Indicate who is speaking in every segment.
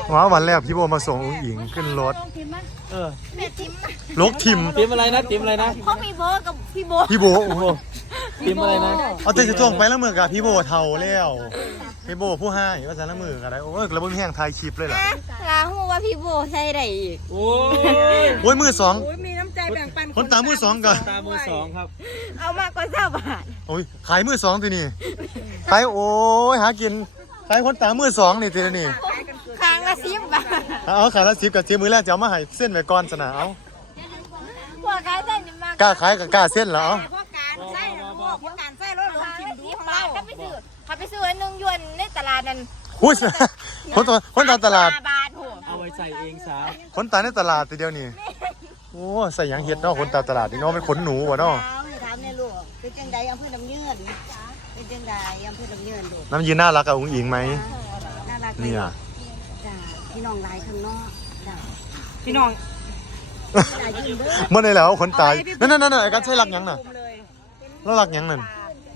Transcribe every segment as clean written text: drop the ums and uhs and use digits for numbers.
Speaker 1: ว่าวันแรกพี่โบมาส่งอุ้งอิงขึ้นรถ
Speaker 2: แม่จิ้ม
Speaker 1: ลกทิม
Speaker 3: อะไรนะจิ้มอะไรนะ
Speaker 2: เพราะพี่โบกับพี่โบ
Speaker 1: โอ้โห
Speaker 3: จิ้มอะไรนะ
Speaker 1: เอาแต่จะจ้วงไปแล้วมือกับพี่โบเทาแล้วพี่โบผู้ให้ก็จะละมือกันได้โอ้ยแล้วมึงแห้งทายคลิปเลยเหรอ
Speaker 2: ลาหูว่าพี่โบใช่ได้อีก
Speaker 3: โอ้
Speaker 1: ยมือสอง
Speaker 4: มีน้ำใจแบ่งปัน
Speaker 1: คนตามือสองกัน
Speaker 3: ตามือสองครับ
Speaker 2: เอามากกว่า20 บาท
Speaker 1: โอ้ยขายมือสองทีนี่ขายโอ้ยหากินขายคนตามือสองนี่ทีนี่
Speaker 2: ค้างละ10 บาท
Speaker 1: เอาขายละ10กับ10มือแรกจะเอามาให้เส้นไว้ก่อนสนะเอา
Speaker 2: พวกขายเส้นมาก
Speaker 1: กล้าขายกับกล้าเส้นเหรอ
Speaker 4: พวกการใส่พวกการใส่รถลงกินดูของเรา
Speaker 2: เขาไปซื้อ1 ยวนในตลาดนั้น
Speaker 1: หุ้ยคนตาตลาด
Speaker 3: เอาไว้ใส่เองซะ
Speaker 1: คนตาในตลาดทีเดียวนี่โอ้ใส่ยังเห็ดเนาะคนตาตลาดนี่เนาะเป็นขนหนูวะเนาะ
Speaker 4: ถามในลูกเป็นจังใดอำเภอน้ำเยื่นเป็นจังใดอำเภอน้ำเยื่นลูก
Speaker 1: น้ำยืนน่ารักกับอุ้งอิงไหม
Speaker 4: น่ารัก
Speaker 1: เนี่ย
Speaker 4: จ้าพี่น้องหลายข้างนอกจ้า
Speaker 2: พี่น้อง
Speaker 1: เมื่อไหร่แล้วคนตายนั่นไอ้กันใช่รักยังน่ะแล้วรักยังนั่น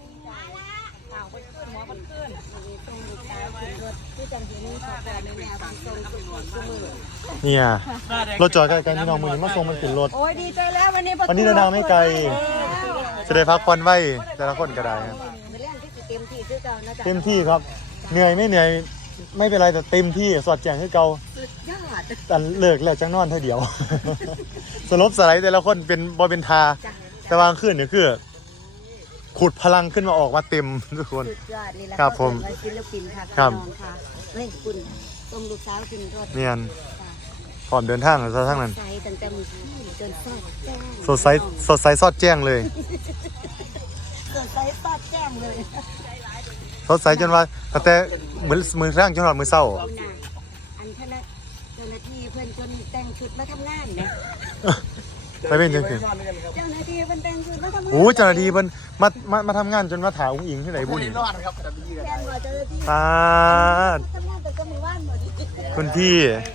Speaker 1: เนี่ยรถจอดใกล้ๆพี่น้องมือมาส่งมันขึ้นรถ
Speaker 4: โอ้ยดีใจแล้ววันนี้
Speaker 1: เดินทางไม่ไกลจะได้พักผ่อนไว้แต่ละคนก็ได้ครับเต็มที่ครับเหนื่อยไม่เหนื่อยไม่เป็นไรแต่เต็มที่สอดแจงให้เกาแต่เลิกแล้วจังนอนเท่าเดียวสลบสไลด์แต่ละคนเป็นบอเป็นทาแต่วางขึ้นเนี่ยคือขุดพลังขึ้นมาออกมาเต็มทุกคนครับผม
Speaker 4: ศิลปินค่ะ
Speaker 1: ครับ
Speaker 4: เฮ้ยคุณต้มลูกสาวกินรถ
Speaker 1: เนียนพร้อมเดินทางหรือทั้งนั้นสดใสสอดแจ้งเลย
Speaker 4: สดใสสอดแจ้งเลย
Speaker 1: สดใสจนว่าแต่เหมือนมือข้างจนหลอดมือเศร้า
Speaker 4: อันคณะเจ้าหน้าที่เพื่อนจนแต่งชุดมาทำงานเนี่ย
Speaker 1: ไปเป็นจังสิ
Speaker 4: เจ้าหน้าที่เพื่อนแต่งชุดมาทำงาน
Speaker 1: โอ้เจ้าหน้าที่เพิ่นมาทำงานจนมาถาอุ้งอิงที่ไหนบุญตาคุณพี่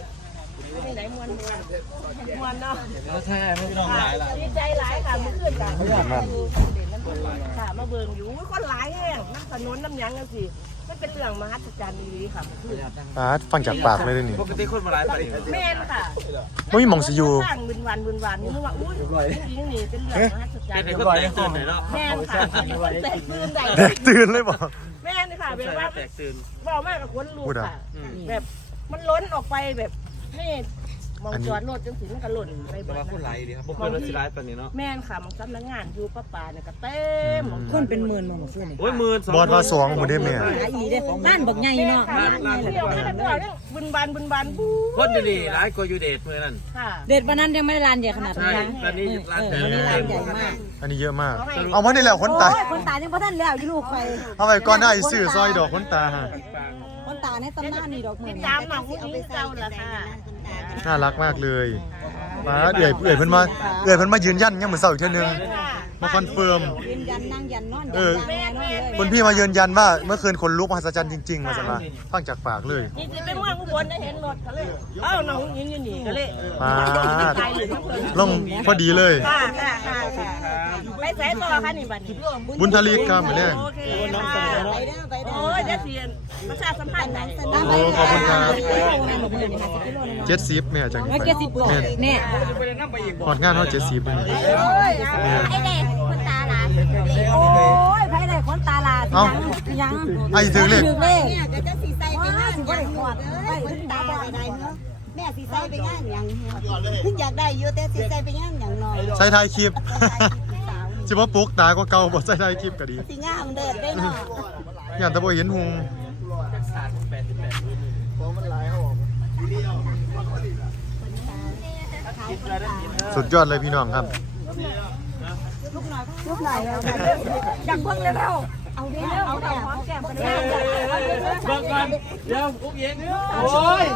Speaker 3: แล้วแท้ไม่ต้องหลายละ
Speaker 2: ดีใจหลายค่ะเมื่อคืนกันค่ะมาเบิ่งอยู่คนหลายแห้งน้ำถนนน้ำยังกันสิมันเป็นเรื่องมหัศจรรย์ดีค่ะ
Speaker 1: ฟังจากปากเลยนี่
Speaker 3: ปกติคนมาหลายไป
Speaker 2: แม่นค่ะ
Speaker 1: ไม่มีมองสิอยู่
Speaker 2: สร้างบึนวันนี่นึกว่าอุ้ยนี่นี่เป็นเรื่องมหัศจรรย์
Speaker 3: เป็นคนแตกตื่นเลยเนาะ
Speaker 2: แม่นค่ะ
Speaker 1: แตกตื่นเลยบอก
Speaker 2: แม่นค่ะแบบว่าแตกตื่นบอกมากกับคนลูกค่ะแบบมันล้นออกไปแบบนี่มองจอดรถจนถึงมันก็หล่นไปหมดนะ
Speaker 3: คนไหลดีครับพวกคนรถสิไลตอนนี้เนาะ
Speaker 2: แม่นค่ะมันสำนักงานอยู่ป้าเนี่ยก็เต็ม
Speaker 4: คนเป็นหมื่นมองมาซื้อเนี่ย
Speaker 3: โอ้ย10,000
Speaker 1: บอลว่า2หมดได้แม่
Speaker 4: อีเด้บ้านบักใหญ่เนาะ
Speaker 2: บ้านใหญ่เลยบึนบาน
Speaker 3: คนอยู่นี่หลายกว่าอยู่เดทมื้อนั้น
Speaker 4: เดทวันนั้นยังไม่ได้ลานใหญ่ขนาดนี้
Speaker 3: ตอนนี้ร้านใหญ่
Speaker 4: มาก
Speaker 1: อันนี้เยอะมากเอามาได้แล้วคนตาย
Speaker 4: ยังบ่ทันแล้วอยู่ลูกไป
Speaker 1: เอาไปก่อนได้ซื้อซอยดอกคนตาฮะ
Speaker 4: คนตาในตำนานนี่ดอกมือ
Speaker 2: จามหนังผู้หญิงเจ้าละค่ะ
Speaker 1: น่ารักมากเลยมาเอื่อยเพิ่นมายืนยันยังเหมือนเศร้าอีกเท่านึงมาคอนเฟิร์ม
Speaker 4: ยืนยันนั่งยันนอน
Speaker 1: คุณพี่มายืนยันว่าเมื่อคืนคนลุกมหัศจรรย์จริงๆมาสักมาฟังจากปากเลย
Speaker 2: นี่จะเป็นเมืองอุบลได้เห็นรถก็เลยเอ้าน้องยืนอยู่นี่ก็เลย
Speaker 1: ลงพอดีเลย
Speaker 2: ไปใส่ต่อค่ะนี่บัดนี้
Speaker 1: บุญทลีครับเหมือนเดิม
Speaker 2: โอเคไปเด้อโอ้ยเดี๋ยวเสียนประชาสัมพันธ์
Speaker 1: โอ้ขอบคุณครับ70แม่จัง
Speaker 4: เนี่ย
Speaker 1: หอดงานเฮา70เลย
Speaker 2: ไอ้เด็กคนตาหลาน
Speaker 4: โอ้ยไผได้คนตาลายัง
Speaker 1: ไอ้ถึงเลข
Speaker 4: เนี่ยก็จะสิใส่ไปงานสิบ่ได้กอดไปคนตาบ่ได้เนาะแม่สิใส่ไปงานหยังอยากได้อยู่แต่สิใส่ไปงานหยังน้อย
Speaker 1: ใส่ถ่ายคลิปสิบ่ปลุกตากว่าเก่าบ่ใส่ถ่ายคลิปก็ดี
Speaker 4: สิงามเด้อได้เนาะ
Speaker 1: ย่านตะบ่เห็นหุงสุดยอดเลยพี่น้องครับ
Speaker 4: ลูกหน่อยอยากเพิ่งเร็วเอาเร็วเอาแต่หอมแก้มกันเลย
Speaker 3: เบิ่งก่อนเดี๋ยวอุ๊บเย็นโอ้ย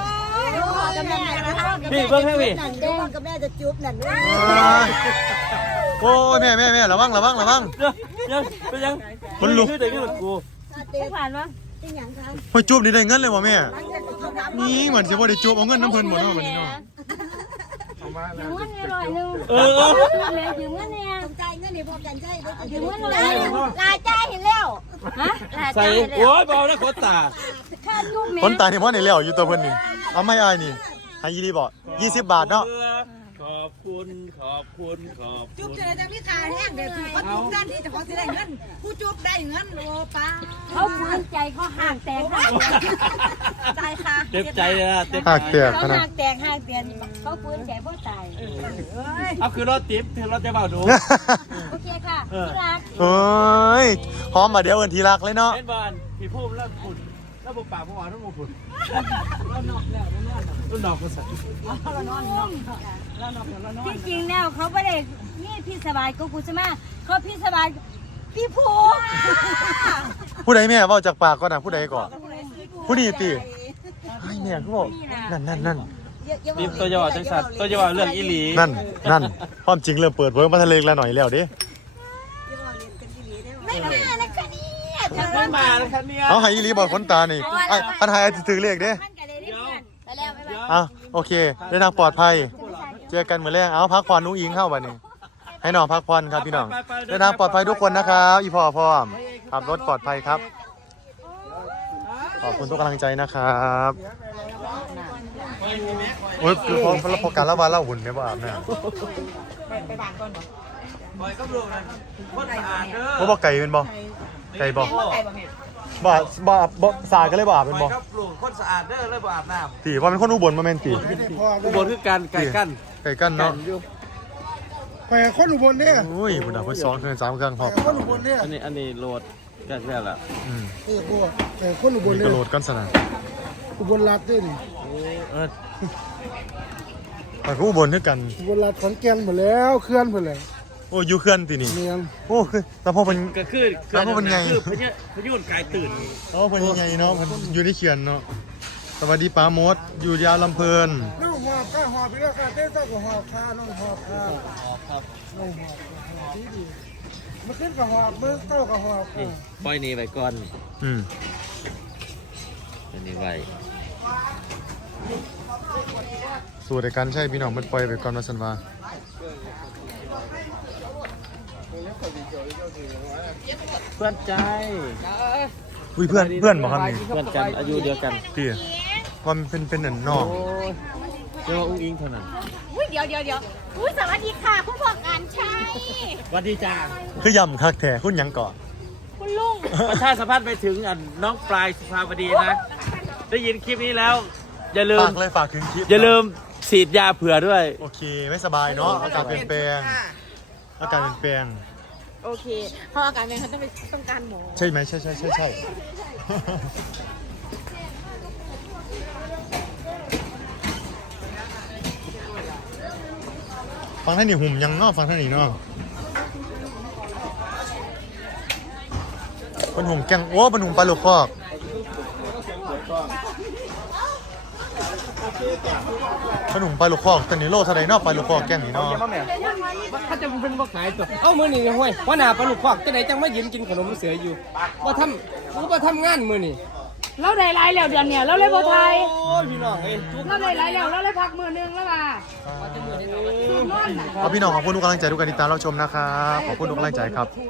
Speaker 3: พี่เบิ่งให้พี่
Speaker 4: เดี๋ยวพ่อกับแม่จะจุ๊บนั่น
Speaker 1: โอ้ยแม่ระวัง
Speaker 3: ยังเป็นยัง
Speaker 1: คนลุก
Speaker 3: เดี๋ยวนี่กู
Speaker 4: ผ่านวะจริงยังคะ
Speaker 1: พอจูบนี่ได้เงินเลยวะแม่นี่เหมือนจะบ่ได้จูบเอาเงินน้ำเพิ่นหมดเนาะวันนี้เนาะ
Speaker 2: ยืมเงินเนี่ย100นึงยืมเงินเนี่ย
Speaker 4: ใจเงินนี่พอกันใช่
Speaker 2: ยืมเงินเลยลาใจเห็นแล้วฮะ
Speaker 3: ใส่โอ้ยเบาแล้วขนตา
Speaker 1: คนตาเนี่ยพ่อในเลี้ยวอยู่ตัวเพิ่นนี่เอาไม่อายนี่ให้ยีดีบอก20 บาทเนาะ
Speaker 3: ขอบคุณขอบคุณขอบ
Speaker 5: จุ๊
Speaker 3: คุ
Speaker 5: บ
Speaker 3: ณ
Speaker 5: เจอจะมีขาแห้งเดี๋ยวเขาจุ๊บด้านที่จะขอสิได้เงินผู้จุ๊บได้เงินโอ้ป้า
Speaker 4: เขาฟื้นใจเขาห่างแตกห่าง
Speaker 5: ตายค่ะ
Speaker 3: เต็มใจเลยนะเต็ม
Speaker 1: หักเตียก
Speaker 4: เขา
Speaker 1: นะ
Speaker 4: ห่างแตกห่างเปลี่ยนเขาฟื้นใจเพราะตาย
Speaker 3: เอาคือรถติ๊บคือรถจะเบาดู
Speaker 4: โอเคค่ะที่รัก
Speaker 1: โอ้ยหอมมาเดี๋ยวเอินทีรักเลยเนาะ
Speaker 3: เล่นบอลพี่พุ่มเริ่มฝุ่นแล้วบุกปากพวกอ่อนทั้งหมดฝุ่นรุ่นนอกภาษา
Speaker 4: ที่จริงแล้วเขาไม่ได้นี่พี่สบายก็กูใช่ไหมเขาพี่สบายพี่ภู
Speaker 1: ผู้ใดแม่เว้าจากปากก่อนนะผู้ใดก่อนผู้นี้ติไอ้แม่เขาบอกนั่น
Speaker 3: ติ๊บตัวย่อจังสัตว์ตัวย่อเรื่องอีหลี
Speaker 1: นั่นความจริงเริ่มเปิดเผยมาทะเลแล้วหน่อยแล้วดิ
Speaker 4: ไม่มานะคะเนี่ย
Speaker 3: ไม่มาแล้วครับเนี่ย
Speaker 1: เอาให้อีหลีบอกคนตานี่ไอ้พันหายถือเลขเด้
Speaker 4: ท่านกันเลยได้เพื่อนไปแล้วไปแล้ว
Speaker 1: อ่ะโอเคเดินทางปลอดภัยเจอกันมื้อแรกเอาพักผ่อนนุ้งอิงเข้าบัดนี้ให้น้องพักผ่อนครับพี่น้องเดินทางปลอดภัยทุกคนนะครับอีพ่อพร้อมขับรถปลอดภัยครับ ขอบคุณทุกกำลังใจนะครับโอ้ยคือพอการละวันละหุ่นเนี่ยบ่อาบน้
Speaker 3: บอยก็รู้นะคนสะอาดเด้อ
Speaker 1: ำบ่ไก่เป็นบ่ไก่บ่บ่สาดก็เลยบ่อาบเป็น
Speaker 3: บ
Speaker 1: บ่
Speaker 3: อยก็ปลูกคนสะอาดเด้อเลยบ่อาบน้
Speaker 1: ตีว่าเป็นคนอุบลมาแม่นตี
Speaker 3: ำอุบลคือการไก่กั้น
Speaker 1: ไก่กั้นเนาะ
Speaker 6: ไปคนอุบลเนี่ย
Speaker 1: อุ้ยบุญดาพุ่2 เครื่อง3 เครื่องพอ
Speaker 6: คนอุบลเนี่ย
Speaker 3: อันนี้โหลดกันแล้วล่ะ
Speaker 6: บัวแต่คนอุบล
Speaker 1: นี่
Speaker 6: เนี่
Speaker 1: ก็
Speaker 6: ย
Speaker 1: โหลดกันสนะ
Speaker 6: อุบลรัฐด้วยนี่
Speaker 1: แต่ก็อุบลคือกัน
Speaker 6: อุบลรัฐขอนแก่นหมดแล้วเคลื่อนหมดเลย
Speaker 1: โอ้อยู่เคลื่อนตีนี่
Speaker 6: เมียง
Speaker 1: โอ้คือแต่พอเป็น
Speaker 3: ก็คือ
Speaker 1: แล้วก็เป็นไง
Speaker 3: คือพยุนกายตื่น
Speaker 1: เพิ่นยังไงเนาะเพิ่นอยู่ที่เขียนเนาะสวัสดีป้ามดอยู่ยาวลำเพลิน
Speaker 6: น้องหอบข้าหอบไปแล้วค่ะเต้เจ้าก็หอบข้าน้องหอบข้า
Speaker 3: ครับ
Speaker 6: น้องหอบดีดีมาขึ้นกับหอบมือเต้ากับหอบ
Speaker 3: นี่ปล่อยนี่ไปก่อน
Speaker 1: อืม
Speaker 3: อันนี้ไว้
Speaker 1: สู่ในการใช้พี่น้องมันปล่อยไปก่อนมาสันว่า
Speaker 3: เพื่อนใจ
Speaker 1: อุ้ยเพื่อนบอกครับนี่
Speaker 3: เพื่อนกันอายุเดียวกัน
Speaker 1: พี่ว่ามันเป็นหนันนอก
Speaker 3: โอ้ยเจ้าอุ้งอิงเท่านั้น
Speaker 4: อุ้ยเดี๋ยวอุ้ยสวัสดีค่ะผู้บอกการใช่
Speaker 3: วันดีจ้า
Speaker 1: คือย่ำคักแท้คุณหยังก่อน
Speaker 4: คุณลุง
Speaker 3: ประชาสัมพันธ์ไปถึงน้องปลายสุภาวดีนะ ได้ยินคลิปนี้แล้ว อย่าลืม
Speaker 1: ฝากเลยฝากถึงคลิป
Speaker 3: อย่าลืมฉีดยาเผื่อด้วย
Speaker 1: โอเคไม่สบายเนาะอากาศเปลี่ยนแปลงอากาศเปลี่ยนแปลง
Speaker 5: โอเคเพราะอาการเนี่ยเขาต้องการหมอ
Speaker 1: ใช่ไหมใช่ ฟังท่านนี่หุ่มยังเนาะฟังท่านนี่เนาะเป็นหุ่มแกงโอ้เป็นหุ่มปลาลูกคอกเป็นหุ่มปลาลูกคอกแต่นี่โลเท่าไหร่เนาะปลาลูกคอกแกงนี่เนาะ
Speaker 7: ถ้าจะเป็นบ่ขายตัวเอ้ามื้อนี้ห้วยว่าหน้าปลาลูกควักจังไดจังมายืนกินขนมเสืออยู่บ่ทำงานมื้อนี้
Speaker 2: เราได้ไรแล้วเดือนเนี่ยเราเลยบ่ไทย
Speaker 7: โอ้ยพี่น้องเอ้ย
Speaker 2: เราได้ไรแล้วเราเลยพักมือนึงแล้วว่า
Speaker 1: เอาพี่น้องขอบคุณทุกกำลังใจทุกการติดตามรับชมนะครับขอบคุณทุกกำลังใจครับ